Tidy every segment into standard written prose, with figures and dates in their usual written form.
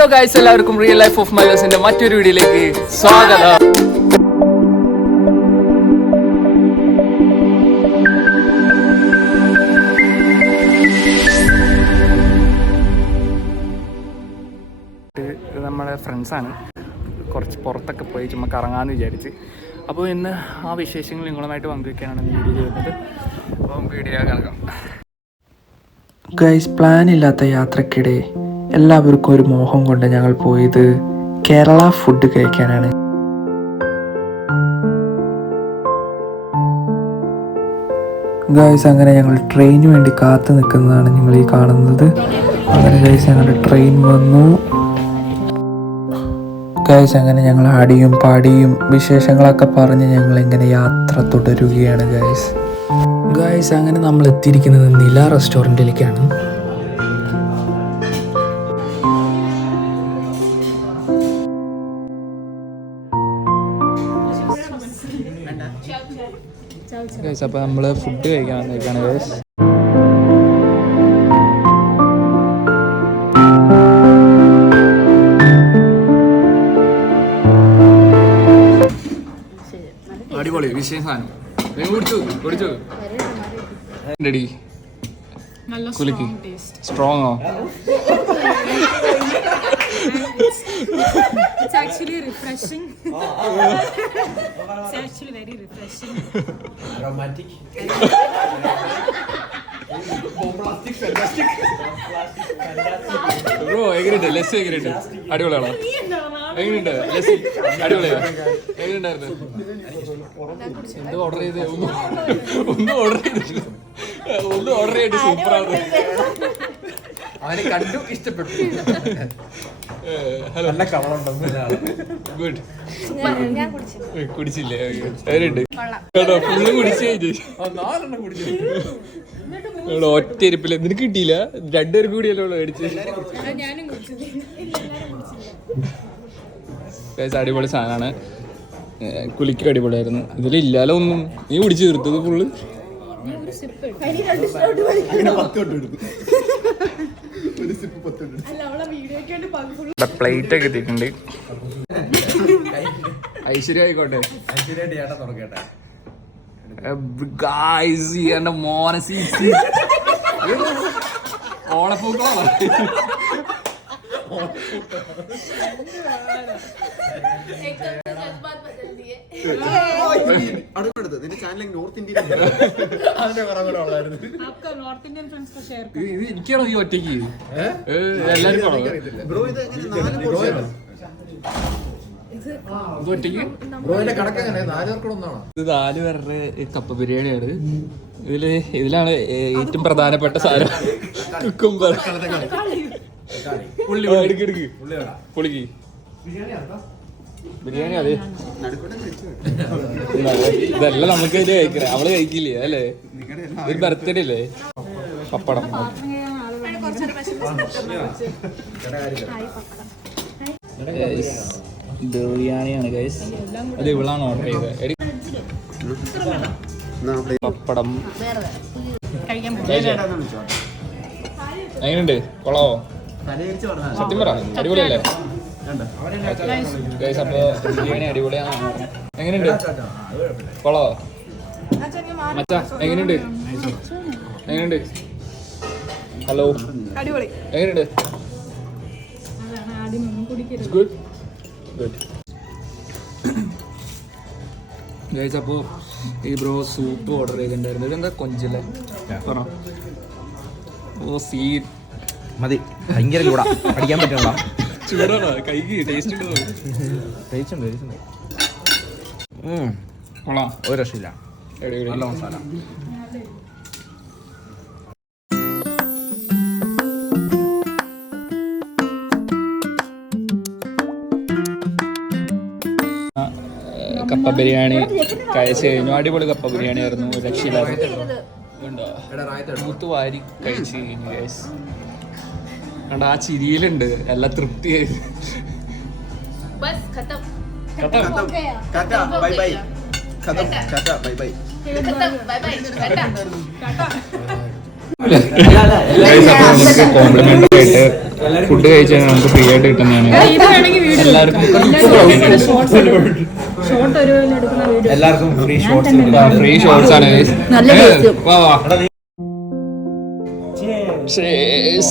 Hello guys, എല്ലാവർക്കും real life of മൈലോസിന്റെ മറ്റൊരു വീഡിയോയിലേക്ക് സ്വാഗതം. നമ്മളെ ഫ്രണ്ട്സാണ്, കുറച്ച് പുറത്തൊക്കെ പോയി ചുമ്മാ കറങ്ങാമെന്ന് വിചാരിച്ച്. അപ്പോൾ ഇന്ന് ആ വിശേഷങ്ങൾ നിങ്ങളുമായിട്ട് പങ്കുവയ്ക്കാനാണ് വീഡിയോ ചെയ്യുന്നത്. അപ്പം വീഡിയോ കാണാം. ഗൈസ്, പ്ലാൻ ഇല്ലാത്ത യാത്രക്കിടെ എല്ലാവർക്കും ഒരു മോഹം കൊണ്ട് ഞങ്ങൾ പോയത് കേരള ഫുഡ് കഴിക്കാനാണ്. ഗൈസ്, അങ്ങനെ ഞങ്ങൾ ട്രെയിനിന് വേണ്ടി കാത്തു നിൽക്കുന്നതാണ് നിങ്ങൾ ഈ കാണുന്നത്. അങ്ങനെ ഗൈസ്, ഞങ്ങളുടെ ട്രെയിൻ വന്നു. ഗൈസ്, അങ്ങനെ ഞങ്ങൾ ആടിയും പാടിയും വിശേഷങ്ങളൊക്കെ പറഞ്ഞ് ഞങ്ങൾ ഇങ്ങനെ യാത്ര തുടരുകയാണ്. ഗൈസ്, അങ്ങനെ നമ്മൾ എത്തിയിരിക്കുന്നത് നില റെസ്റ്റോറൻറ്റിലേക്കാണ്. അപ്പോൾ നമ്മൾ ഫുഡ് കഴിക്കാൻ വന്നേക്കാണ് ഗൈസ്. അടിപൊളി വിഷയം സാധനം. കുടിച്ചു റെഡി. കുലുക്കി സ്ട്രോങ്ങോ? It's actually refreshing. It's actually very refreshing. Aromatic. Bombastic, fantastic. Bro എങ്ങനെയുണ്ട്? ലസ്സി എങ്ങനെയുണ്ട്? അടിപൊളിയാണോ? എങ്ങനെയുണ്ട് ലസ്സി? അടിപൊളിയാ? എങ്ങനെയുണ്ടായിരുന്നു? എന്ത് ഓർഡർ ചെയ്ത്? ഒന്നും ഓർഡർ ചെയ്തിട്ട് സൂപ്പറാണ്. അവനെ കണ്ടു ഇഷ്ടപ്പെട്ടു. നല്ല കളറുണ്ടെന്ന്. ഗുഡ്. കുടിച്ചില്ലേ? എങ്ങനെയുണ്ട്? കേട്ടോ, ഫുള്ള് കുടിച്ചു കഴിഞ്ഞു. ഒറ്റ ഇരിപ്പില്ല. നിനക്ക് കിട്ടിയില്ല? രണ്ടുപേർക്ക് കൂടിയല്ലോ മേടിച്ച്. അടിപൊളി സാധനമാണ്. കുലിക്ക് അടിപൊളിയായിരുന്നു. ഇതിലില്ലാലോ ഒന്നും. നീ കുടിച്ചു തീർത്തത് ഫുള്ള്. പ്ലേറ്റ് ഒക്കെ എത്തിയിട്ടുണ്ട്. ഐശ്വര്യ ആയിക്കോട്ടെ. എന്റെ മോനെ ഓണപ്പൂക്കളാണ്. എനിക്കാണോ ഈ ഒറ്റയ്ക്ക്? എല്ലാരും ഇത് 4 പേരുടെ കപ്പ ബിരിയാണിയാണ്. ഇതിലാണ് ഏറ്റവും പ്രധാനപ്പെട്ട സാധനം കുക്കുംബർ. പുളിക്ക് ബിരിയാണി. അതെ, ഇതെല്ലാം നമുക്ക് അതില് കഴിക്കണേ. അവള് കഴിക്കില്ലേ അല്ലേ? ഒരു ബർത്ത്ഡേ അല്ലേ? പപ്പടം ബിരിയാണിയാണ് ഗൈസ്. അത് ഇവളാണ് ഓർഡർ ചെയ്തത്. പപ്പടം എങ്ങനെയുണ്ട്? കൊളാവോ? സത്യം പറ, അടിപൊളിയല്ലേ ഗൈസ്? അപ്പൊ ബിരിയാണി അടിപൊളിയാണ്. എങ്ങനെയുണ്ട്? കൊളാവോ മച്ചാ? എങ്ങനെയുണ്ട്? ഹലോ, എങ്ങനെയുണ്ട്? ഗുഡ്. ഗൈസ്, അപ്പോൾ ഈ ബ്രോ സൂപ്പ് ഓർഡർ ചെയ്തിട്ടുണ്ടായിരുന്നു. ഇതെന്താ കൊഞ്ചല്ലേ? പറ. ഓ, സീറ്റ് മതി. ഭയങ്കര ചൂടാ, അടിക്കാൻ പറ്റണ ചൂടാണോ? കൈക്ക് ടേസ്റ്റ് ഉണ്ടോ? ടേസ്റ്റ് ഉണ്ട്. കൊള്ളാം, ഒരു രക്ഷയില്ല. നല്ല മസാല. കപ്പ ബിരിയാണി കഴിച്ച് കഴിഞ്ഞു. അടിപൊളി കപ്പ ബിരിയാണി ആയിരുന്നു. രക്ഷയില്ലായിരുന്നു. മൂത്ത് വാരി കഴിച്ച് കഴിഞ്ഞു ഗൈസ്. കണ്ട ആ ചിരിയിലുണ്ട് എല്ലാ തൃപ്തിയായി. കോംപ്ലിമെന്ററി ആയിട്ട് ഫുഡ് കഴിച്ചാൽ നമുക്ക് ഫ്രീ ആയിട്ട് കിട്ടുന്നതാണ്. ഇത് വേണമെങ്കിൽ വീഡിയോ എല്ലാവർക്കും ഷോർട്ട് ഒരു എടുക്കുന്ന വീഡിയോ എല്ലാവർക്കും ഫ്രീ ഷോർട്സ് ഫ്രീ ഷോർട്സ് ആണ്. നല്ല രസം. വാ വാ. Cheers.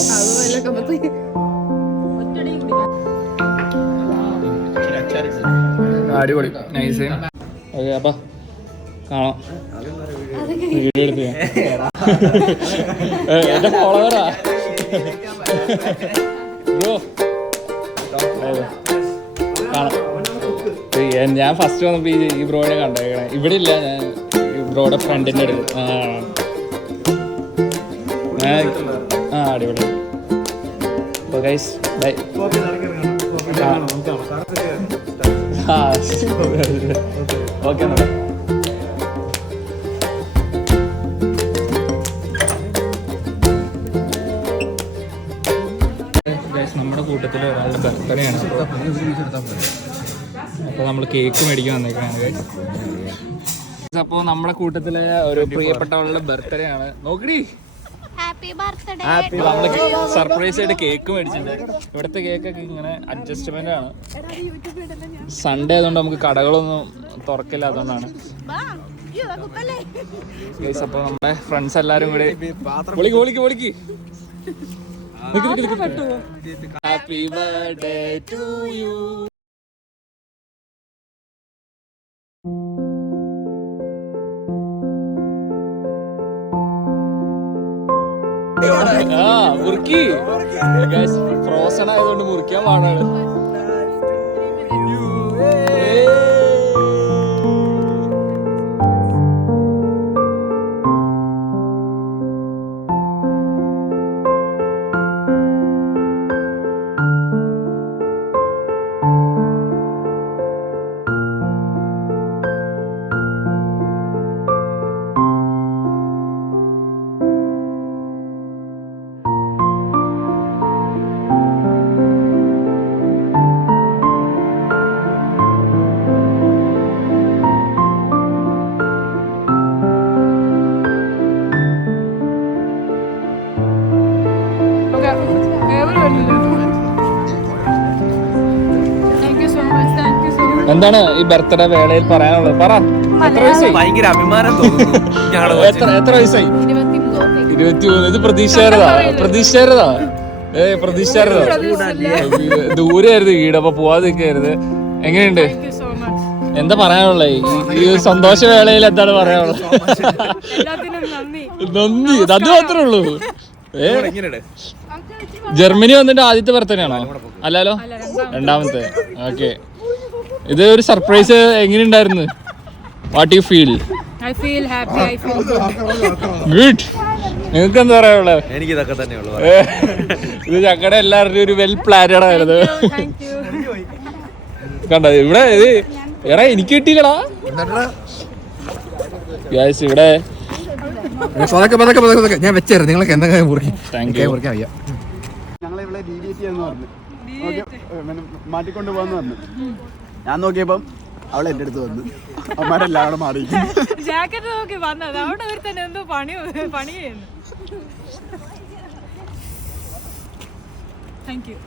അടിപൊളി നൈസ്. ഓക്കെ അപ്പൊ കാണാം. വീഡിയോ എടുത്ത് എന്റെ ഫോളോവറാ ബ്രോ. കാണാം. ഞാൻ ഫസ്റ്റ് വന്നപ്പോ ഈ ബ്രോനെ കണ്ടേക്കണേ. ഇവിടെ ഇല്ല, ഞാൻ ഈ ബ്രോയുടെ ഫ്രണ്ടിന്റെ അടുത്ത്. അടിപൊളി. അപ്പോൾ ഗൈസ് ബൈ. ഓക്കെ എന്നാ നമ്മുടെ കൂട്ടത്തിൽ ഒരാളുടെ ബർത്ത്ഡേ ആണ്. അപ്പോൾ നമ്മൾ കേക്ക് മേടിക്കാൻ വന്നേക്കാണ്. അപ്പോൾ നമ്മുടെ കൂട്ടത്തിലെ ഒരു പ്രിയപ്പെട്ടവളുടെ ബർത്ത്ഡേ ആണ്. നോക്കടി, നമ്മള് സർപ്രൈസ് ആയിട്ട് കേക്ക് മേടിച്ചിട്ടുണ്ട്. ഇവിടുത്തെ കേക്കൊക്കെ ഇങ്ങനെ അഡ്ജസ്റ്റ്മെന്റ് ആണ്. സൺഡേ ആയതുകൊണ്ട് നമുക്ക് കടകളൊന്നും തുറക്കില്ലാത്തതുകൊണ്ടാണ്. അപ്പോൾ നമ്മുടെ ഫ്രണ്ട്സ് എല്ലാരും കൂടി വിളിക്ക് ഹാപ്പി ബർത്ത്ഡേ ടു യു. മുറുക്കി ഫ്രോസൺ ആയതുകൊണ്ട് മുറിക്കാൻ പാടാണ്. എന്താണ് ഈ ബർത്ത്ഡേ വേളയിൽ പറയാനുള്ളത്? പറ. എത്ര വയസ്സായി? ഭയങ്കര അഭിമാനം തോന്നുന്നു. എത്ര വയസ്സായി? 23. ഇത് പ്രതീക്ഷേരതാ. ദൂരെയായിരുന്നു വീട്, അപ്പൊ പോവാതെ നിൽക്കായിരുന്നു. എങ്ങനെയുണ്ട്? എന്താ പറയാനുള്ളത് ഈ സന്തോഷവേളയിൽ? എന്താണ് പറയാനുള്ളത്? നന്ദി. അത് മാത്രമേ ഉള്ളൂ. ജർമ്മനി വന്നിട്ട് ആദ്യത്തെ ബർത്ത്ഡേ ആണോ? അല്ലല്ലോ, രണ്ടാമത്തെ. ഓക്കെ, ഇത് ഒരു സർപ്രൈസ്. എങ്ങനെയുണ്ടായിരുന്നു? What you feel? I feel happy. I feel good. നിങ്ങൾക്ക് എന്താ പറയാനുള്ളത്? എനിക്ക് ഇതൊക്കെ തന്നെയുള്ളൂ. ഇത് ഞങ്ങളുടെ എല്ലാവരുടെയും ഒരു വെൽ പ്ലാനഡ് ആയിരുന്നു. thank you. കണ്ടോ ഇവിടെ ഇത് എടാ എനിക്ക് കിട്ടിയില്ലടാ. ഗൈസ് ഇവിടെ ഞാൻ വെച്ചായിരുന്നു. നിങ്ങൾക്ക് എന്തൊക്കെ മുറിക്കാൻ വയ്യ. ഞങ്ങളിവിടെ DDT എന്ന് പറഞ്ഞു മാറ്റിക്കൊണ്ട് പോകാന്ന് പറഞ്ഞു. ഞാൻ നോക്കിയപ്പം അവളെ എൻ്റെ അടുത്ത് വന്നു. അമ്മമാരെല്ലാം അവിടെ മാറി. ജാക്കറ്റ് നോക്കി വന്നത് അവിടെ ഒരു തന്നെ എന്തോ പണി ചെയ്യുന്നു. Thank you.